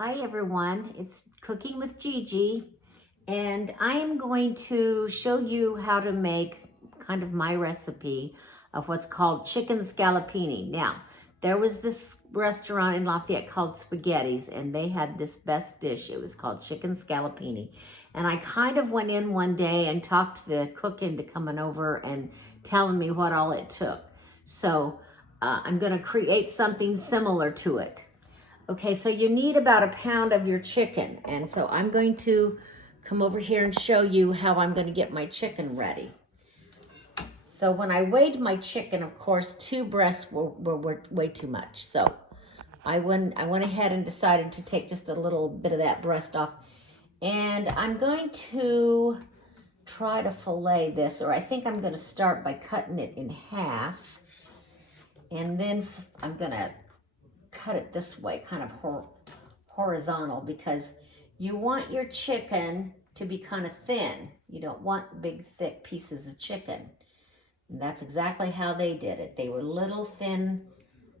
Hi everyone, it's Cooking with Gigi, and I am going to show you how to make kind of my recipe of what's called chicken scallopini. Now, there was this restaurant in Lafayette called Spaghetti's, and they had this best dish. It was called chicken scallopini. And I kind of went in one day and talked the cook into coming over and telling me what all it took. So I'm gonna create something similar to it. Okay, so you need about a pound of your chicken. And so I'm going to come over here and show you how I'm going to get my chicken ready. So when I weighed my chicken, of course, 2 breasts were way too much. So I went ahead and decided to take just a little bit of that breast off. And I'm going to try to fillet this, or I think I'm going to start by cutting it in half. And then I'm going to cut it this way, kind of horizontal, because you want your chicken to be kind of thin. You don't want big, thick pieces of chicken. And that's exactly how they did it. They were little, thin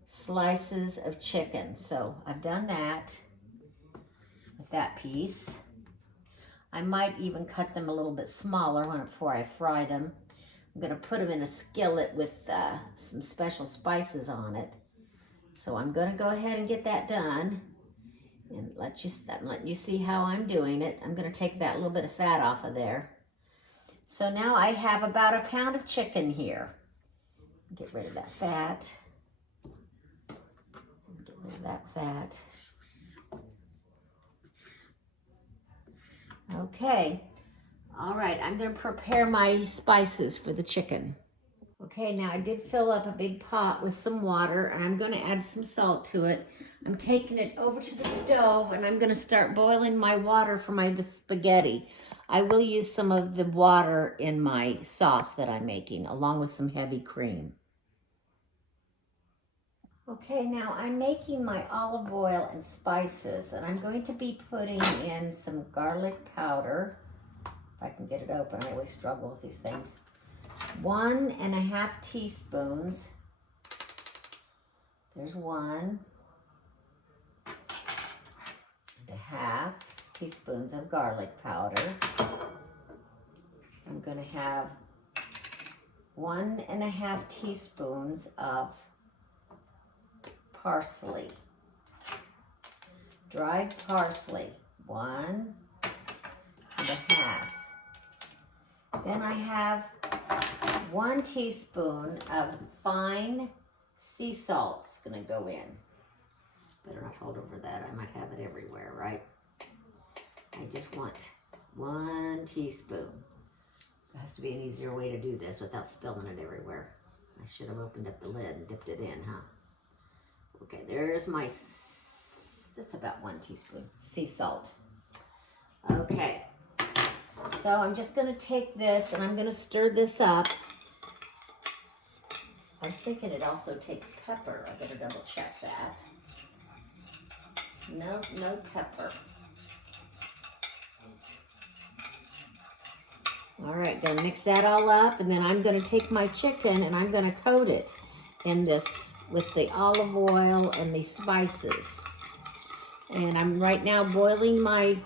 slices of chicken. So I've done that with that piece. I might even cut them a little bit smaller before I fry them. I'm going to put them in a skillet with some special spices on it. So I'm going to go ahead and get that done and let you see how I'm doing it. I'm going to take that little bit of fat off of there. So now I have about a pound of chicken here. Get rid of that fat. Get rid of that fat. Okay. All right, I'm going to prepare my spices for the chicken. Okay, now I did fill up a big pot with some water, and I'm going to add some salt to it. I'm taking it over to the stove, and I'm going to start boiling my water for my spaghetti. I will use some of the water in my sauce that I'm making, along with some heavy cream. Okay, now I'm making my olive oil and spices, and I'm going to be putting in some garlic powder. If I can get it open, I always struggle with these things. 1.5 teaspoons. There's 1.5 teaspoons of garlic powder. I'm going to have 1.5 teaspoons of parsley. Dried parsley, 1.5. Then I have 1 teaspoon of fine sea salt. It's going to go in. Better not hold over that. I might have it everywhere, right? I just want 1 teaspoon. There has to be an easier way to do this without spilling it everywhere. I should have opened up the lid and dipped it in, huh? Okay, there's my, that's about 1 teaspoon sea salt. Okay, so I'm just going to take this and I'm going to stir this up. I was thinking it also takes pepper. I better double check that. No pepper. All right, gonna mix that all up, and then I'm gonna take my chicken and I'm gonna coat it in this with the olive oil and the spices. And I'm right now boiling my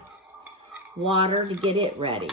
water to get it ready.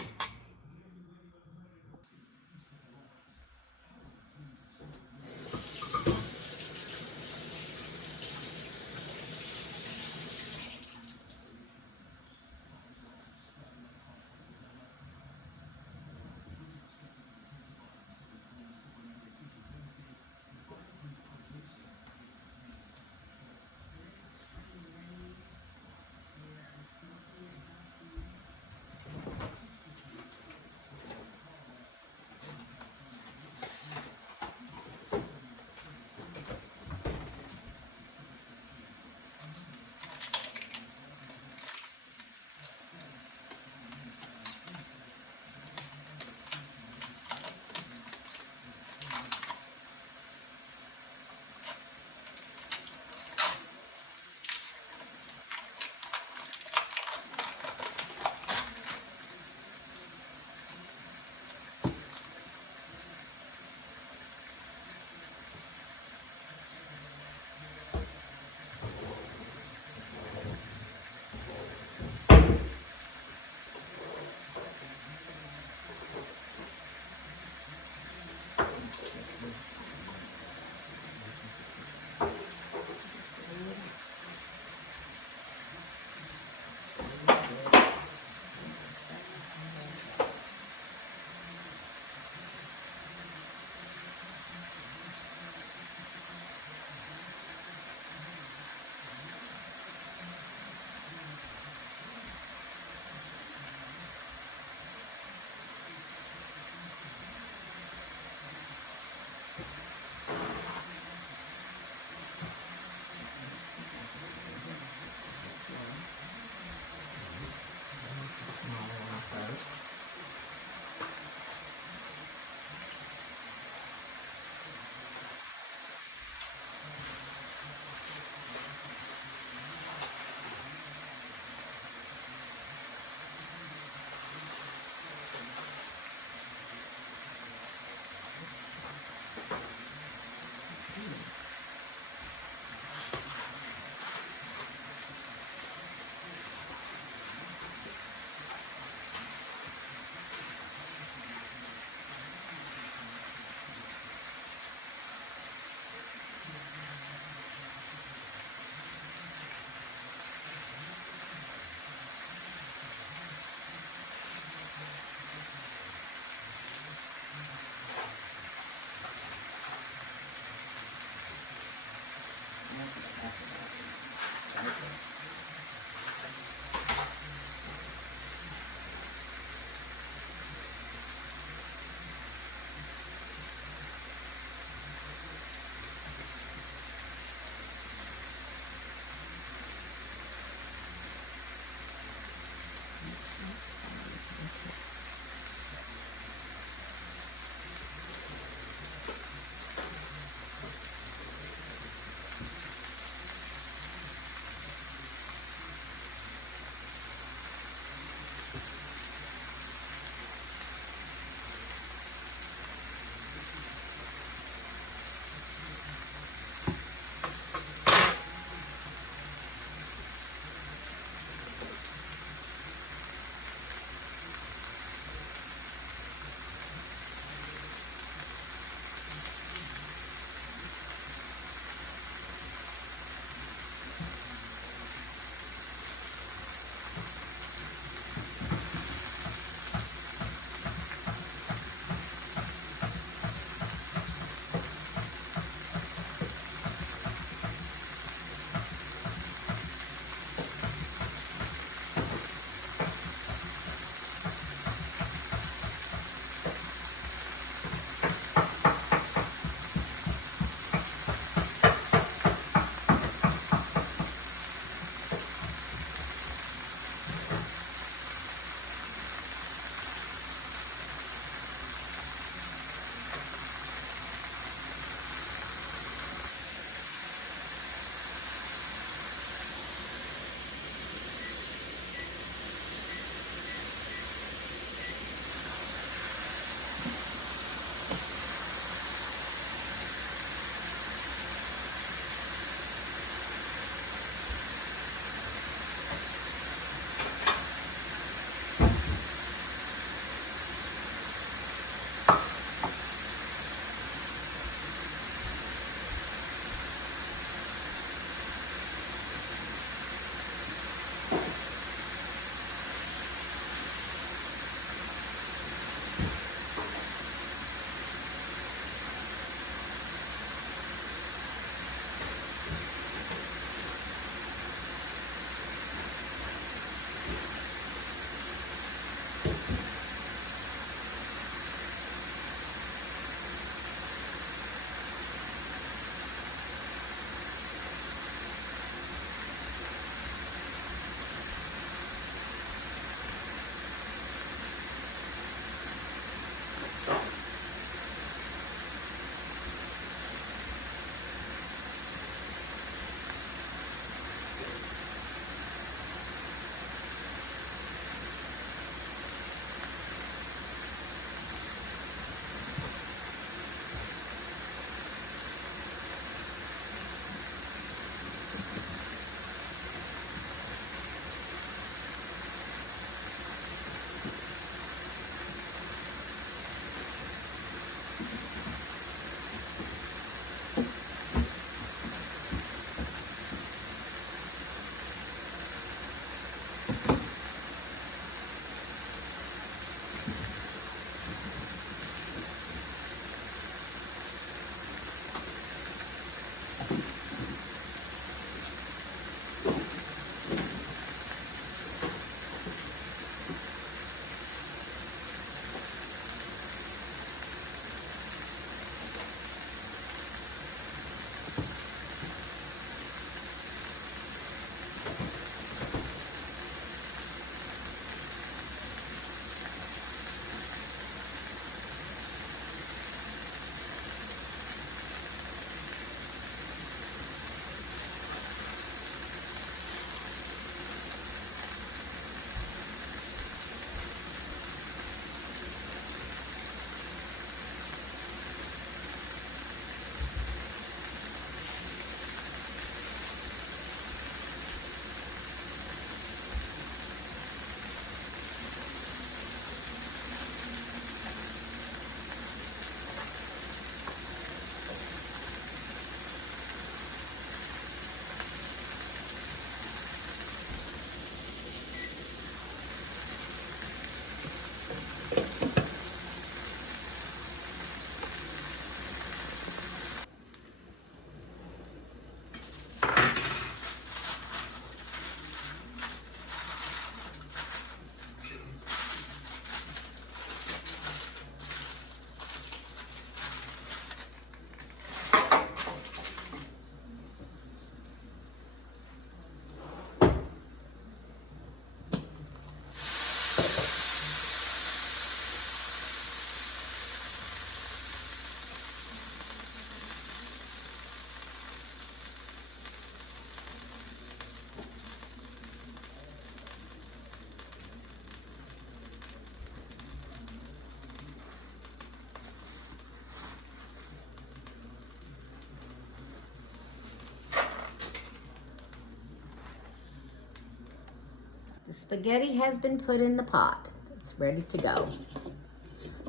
The spaghetti has been put in the pot. It's ready to go.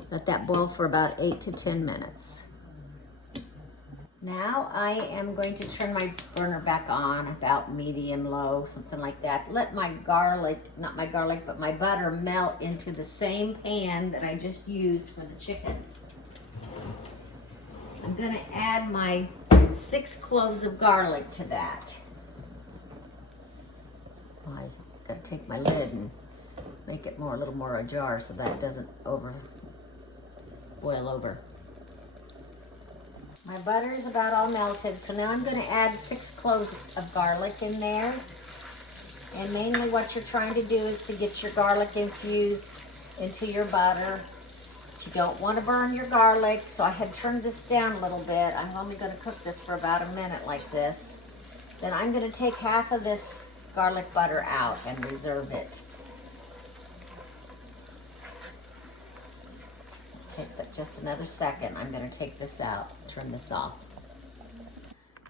Let that boil for about 8 to 10 minutes. Now I am going to turn my burner back on, about medium low, something like that. Let my garlic, not my garlic, but my butter melt into the same pan that I just used for the chicken. I'm gonna add my 6 cloves of garlic to that. I gotta take my lid and make it a little more ajar so that it doesn't boil over. My butter is about all melted, so now I'm gonna add 6 cloves of garlic in there. And mainly what you're trying to do is to get your garlic infused into your butter. But you don't want to burn your garlic, so I had turned this down a little bit. I'm only gonna cook this for about a minute like this. Then I'm gonna take half of this garlic butter out and reserve it. Take just another second. I'm going to take this out, turn this off.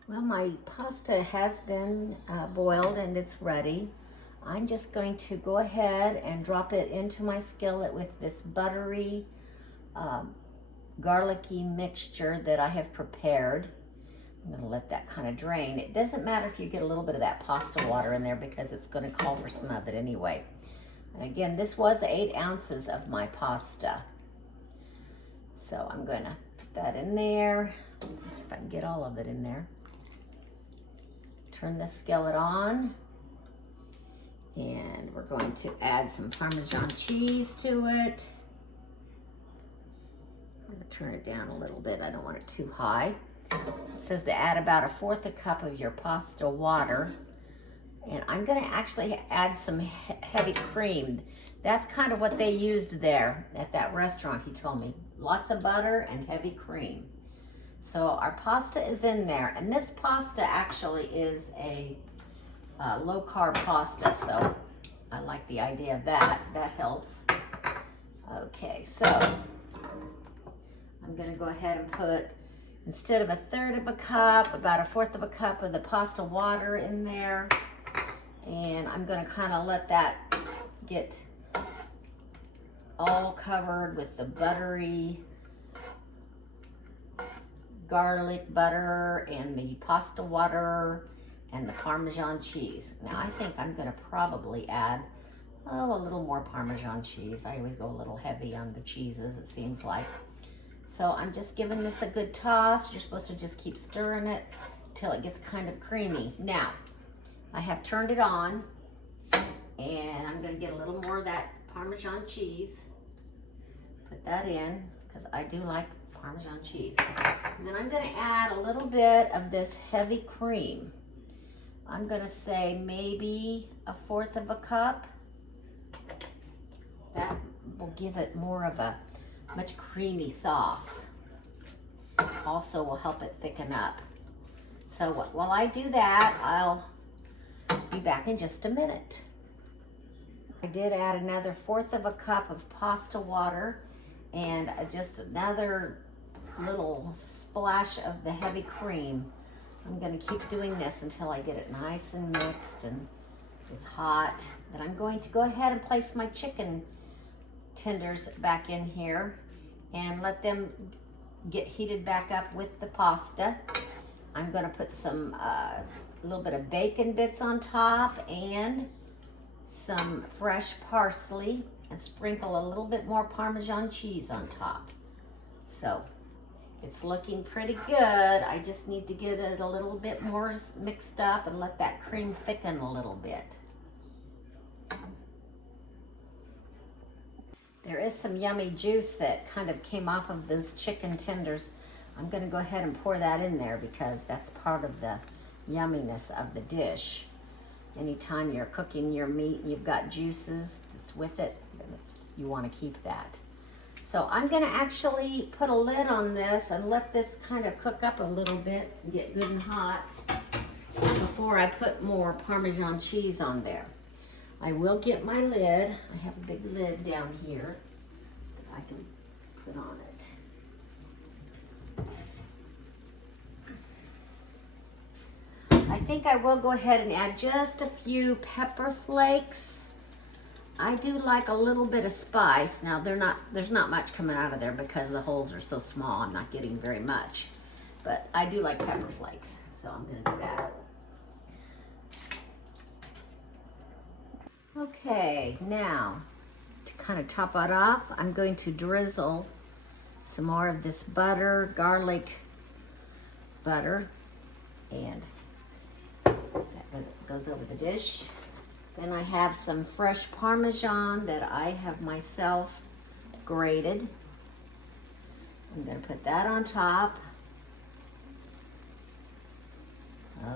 Well, my pasta has been boiled and it's ready. I'm just going to go ahead and drop it into my skillet with this buttery, garlicky mixture that I have prepared. I'm going to let that kind of drain. It doesn't matter if you get a little bit of that pasta water in there because it's going to call for some of it anyway. And again, this was 8 ounces of my pasta. So I'm going to put that in there. Let's see if I can get all of it in there. Turn the skillet on. And we're going to add some Parmesan cheese to it. I'm going to turn it down a little bit. I don't want it too high. It says to add about 1/4 cup of your pasta water. And I'm going to actually add some heavy cream. That's kind of what they used there at that restaurant, he told me. Lots of butter and heavy cream. So our pasta is in there. And this pasta actually is a low-carb pasta, so I like the idea of that. That helps. Okay, so I'm going to go ahead and put, instead of 1/3 cup, about 1/4 cup of the pasta water in there. And I'm going to kind of let that get all covered with the buttery garlic butter and the pasta water and the Parmesan cheese. Now I think I'm going to probably add a little more Parmesan cheese. I always go a little heavy on the cheeses, it seems like. So I'm just giving this a good toss. You're supposed to just keep stirring it till it gets kind of creamy. Now I have turned it on and I'm going to get a little more of that Parmesan cheese. Put that in because I do like Parmesan cheese. And then I'm going to add a little bit of this heavy cream. I'm going to say maybe 1/4 cup. That will give it more of a much creamy sauce. Also will help it thicken up. So while I do that, I'll be back in just a minute. I did add another 1/4 cup of pasta water and just another little splash of the heavy cream. I'm going to keep doing this until I get it nice and mixed and it's hot. Then I'm going to go ahead and place my chicken tenders back in here and let them get heated back up with the pasta. I'm going to put some a little bit of bacon bits on top and some fresh parsley and sprinkle a little bit more Parmesan cheese on top. So it's looking pretty good. I just need to get it a little bit more mixed up and let that cream thicken a little bit. There is some yummy juice that kind of came off of those chicken tenders. I'm going to go ahead and pour that in there because that's part of the yumminess of the dish. Anytime you're cooking your meat and you've got juices that's with it, you want to keep that. So I'm going to actually put a lid on this and let this kind of cook up a little bit and get good and hot before I put more Parmesan cheese on there. I will get my lid. I have a big lid down here that I can put on it. I think I will go ahead and add just a few pepper flakes I do like a little bit of spice. Now there's not much coming out of there because the holes are so small. I'm not getting very much. But I do like pepper flakes, so I'm gonna do that. Okay, now to kind of top it off, I'm going to drizzle some more of this butter, garlic butter, and that goes over the dish. Then I have some fresh Parmesan that I have myself grated. I'm gonna put that on top.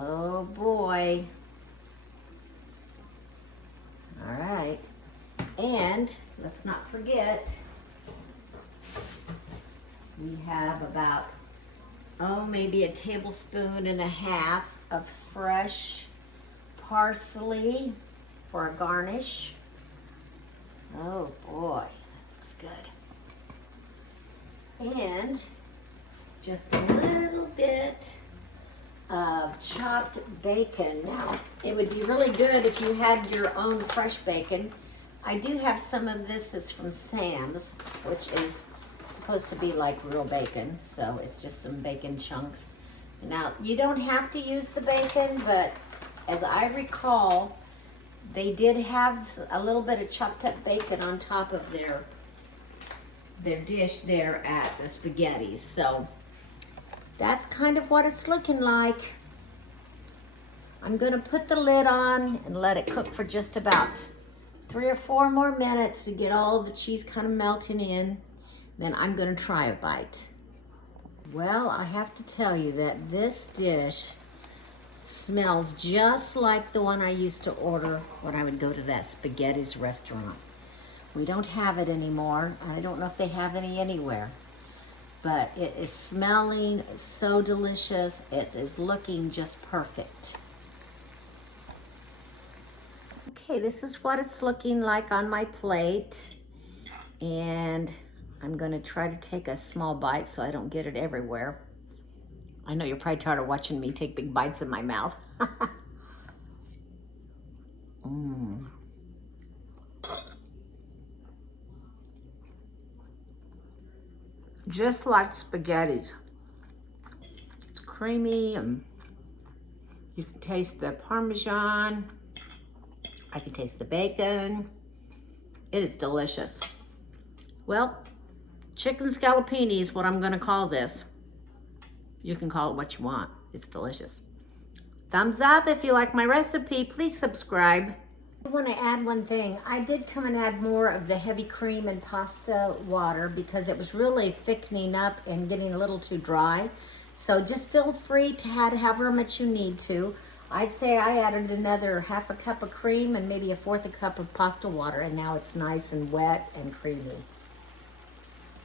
Oh boy. All right, and let's not forget, we have about, maybe a tablespoon and a half of fresh parsley for a garnish. Oh boy, that looks good. And just a little bit of chopped bacon. Now, it would be really good if you had your own fresh bacon. I do have some of this that's from Sam's, which is supposed to be like real bacon, so it's just some bacon chunks. Now, you don't have to use the bacon, but as I recall, they did have a little bit of chopped up bacon on top of their dish there at the spaghettis. So that's kind of what it's looking like. I'm gonna put the lid on and let it cook for just about 3 or 4 more minutes to get all the cheese kind of melting in. Then I'm gonna try a bite. Well, I have to tell you that this dish smells just like the one I used to order when I would go to that spaghetti's restaurant. We don't have it anymore. I don't know if they have any anywhere, but it is smelling so delicious. It is looking just perfect. Okay, this is what it's looking like on my plate, and I'm gonna try to take a small bite so I don't get it everywhere. I know you're probably tired of watching me take big bites in my mouth. Just like spaghettis. It's creamy, and you can taste the Parmesan. I can taste the bacon. It is delicious. Well, chicken scallopini is what I'm gonna call this. You can call it what you want. It's delicious. Thumbs up if you like my recipe. Please subscribe. I want to add one thing. I did come and add more of the heavy cream and pasta water because it was really thickening up and getting a little too dry. So just feel free to add however much you need to. I'd say I added another half a cup of cream and maybe a fourth a cup of pasta water, and now it's nice and wet and creamy.